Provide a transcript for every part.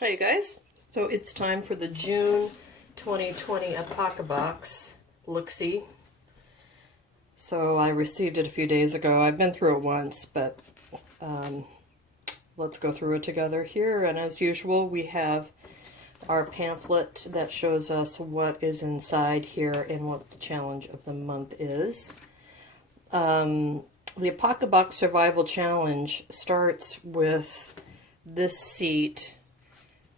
Hi you guys, so it's time for the June 2020 Apocabox look-see. So I received it a few days ago. I've been through it once, but let's go through it together here. And as usual, we have our pamphlet that shows us what is inside here and what the challenge of the month is. The Apocabox Survival Challenge starts with this seat,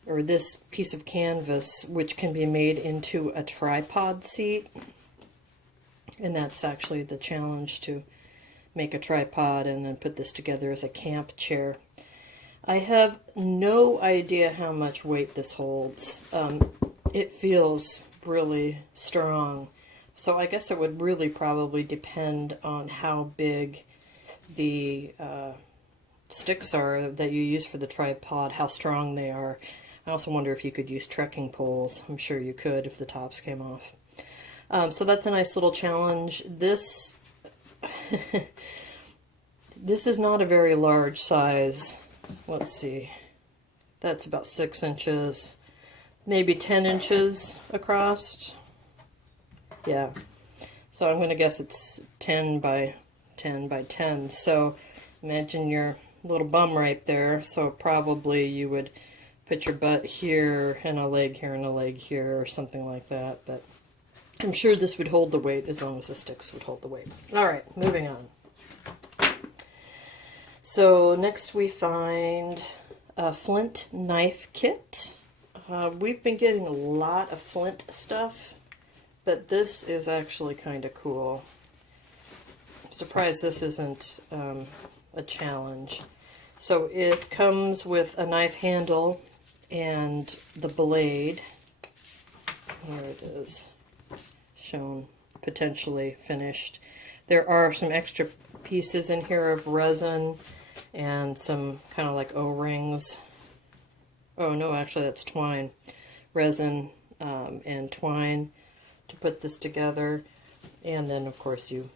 or this piece of canvas, which can be made into a tripod seat. And that's actually the challenge, to make a tripod and then put this together as a camp chair. I have no idea how much weight this holds. It feels really strong. So I guess it would really probably depend on how big the sticks are that you use for the tripod, how strong they are. I also wonder if you could use trekking poles. I'm sure you could if the tops came off. So that's a nice little challenge. This this is not a very large size. Let's see. That's about 6 inches, maybe 10 inches across. Yeah. So I'm going to guess it's 10 by 10 by 10. So imagine your little bum right there. So probably you would put your butt here and a leg here and a leg here or something like that. But I'm sure this would hold the weight as long as the sticks would hold the weight. Alright, moving on. So next we find a Flint Knife Kit. We've been getting a lot of flint stuff, but this is actually kind of cool. I'm surprised this isn't a challenge. So it comes with a knife handle and the blade. Here it is, shown potentially finished. There are some extra pieces in here of resin and some kind of like O-rings. Oh no, actually that's twine. Resin and twine to put this together. And then of course you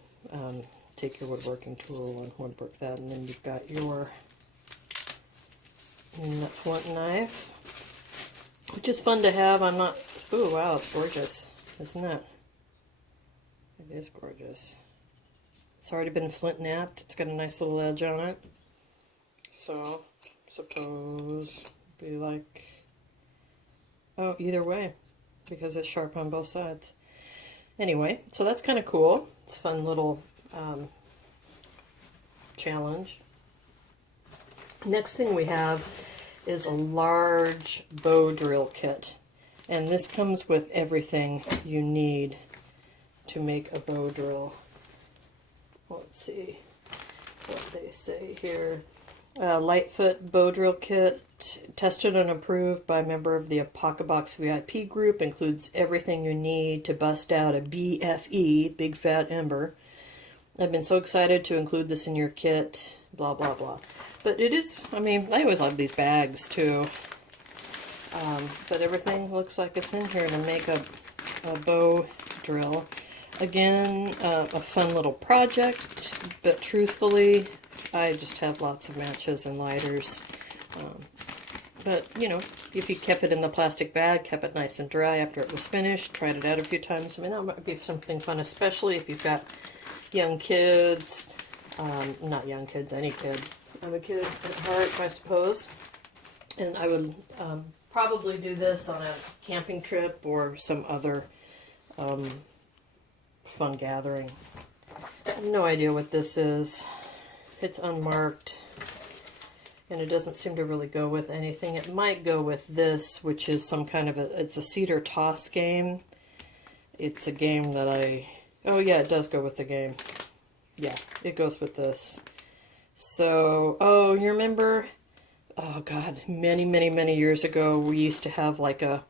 take your woodworking tool and woodwork that, and then you've got your flint knife, which is fun to have. I'm not... Ooh, wow, it's gorgeous, isn't it? It is gorgeous. It's already been flint knapped. It's got a nice little edge on it. So, suppose be like... Oh, either way, because it's sharp on both sides. Anyway, so that's kind of cool. It's a fun little challenge. Next thing we have is a large bow drill kit, and this comes with everything you need to make a bow drill. Let's see what they say here. Lightfoot Bow Drill Kit, tested and approved by a member of the Apocabox VIP group, includes everything you need to bust out a BFE, Big Fat Ember. I've been so excited to include this in your kit, blah, blah, blah. But it is, I mean, I always love these bags, too. But everything looks like it's in here to make a bow drill. Again, a fun little project, but truthfully, I just have lots of matches and lighters. But, you know, if you kept it in the plastic bag, kept it nice and dry after it was finished, tried it out a few times, I mean, that might be something fun, especially if you've got young kids. Not young kids, any kid. I'm a kid at heart, I suppose. And I would probably do this on a camping trip or some other fun gathering. I have no idea what this is. It's unmarked, and it doesn't seem to really go with anything. It might go with this, which is some kind of it's a Cedar toss game. It's a game that oh yeah, it does go with the game. Yeah, it goes with this. So, oh, you remember, oh god, many years ago, we used to have like a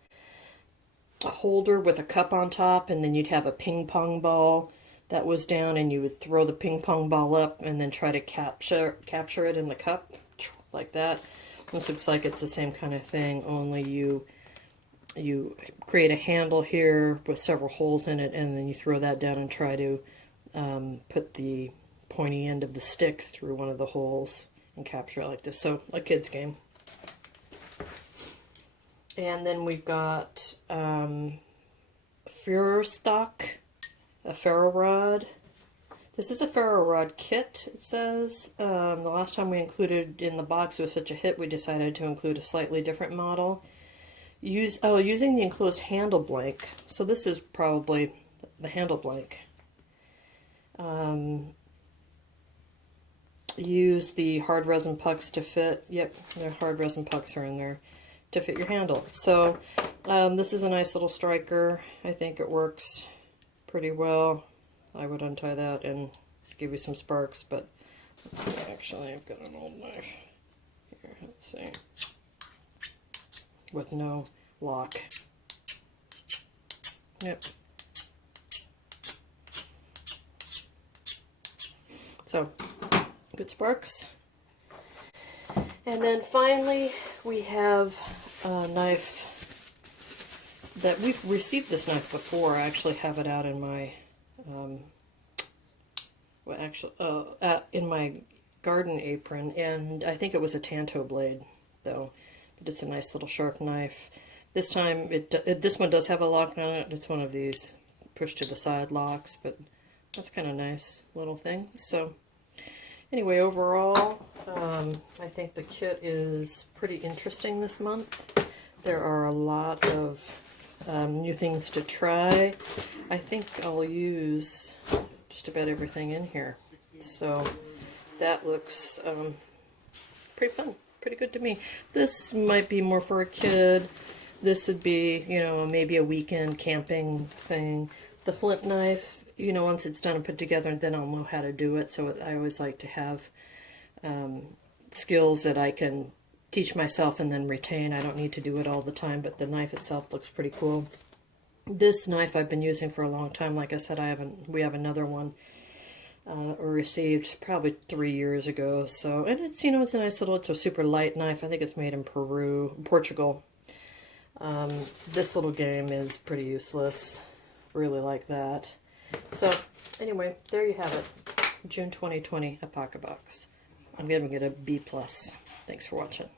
holder with a cup on top, and then you'd have a ping pong ball that was down, and you would throw the ping pong ball up and then try to capture it in the cup, like that. This looks like it's the same kind of thing, only you create a handle here with several holes in it, and then you throw that down and try to put the pointy end of the stick through one of the holes and capture it like this. So, a kid's game. And then we've got Feuerstock, a Ferro Rod. This is a Ferro Rod kit, it says. The last time we included in the box was such a hit, we decided to include a slightly different model. Using the enclosed handle blank. So this is probably the handle blank. Use the hard resin pucks to fit. Yep, the hard resin pucks are in there to fit your handle. So this is a nice little striker. I think it works pretty well. I would untie that and give you some sparks, but let's see, actually I've got an old knife here, let's see, with no lock. Yep. So, good sparks. And then finally we have a knife that we've received this knife before. I actually have it out in my in my garden apron, and I think it was a Tanto blade though, but it's a nice little sharp knife. This time this one does have a lock on it. It's one of these push to the side locks, but that's kind of nice little thing. So anyway, overall I think the kit is pretty interesting this month. There are a lot of new things to try. I think I'll use just about everything in here. So that looks pretty fun, pretty good to me. This might be more for a kid. This would be, you know, maybe a weekend camping thing. The flint knife, you know, once it's done and put together, then I'll know how to do it. So I always like to have skills that I can teach myself and then retain. I don't need to do it all the time, but the knife itself looks pretty cool. This knife I've been using for a long time. Like I said, we have another one received probably 3 years ago. So, and it's, you know, it's a nice little, it's a super light knife. I think it's made in Portugal. This little game is pretty useless. Really like that. So, anyway, there you have it. June 2020 Apocabox. I'm giving it a B+. Thanks for watching.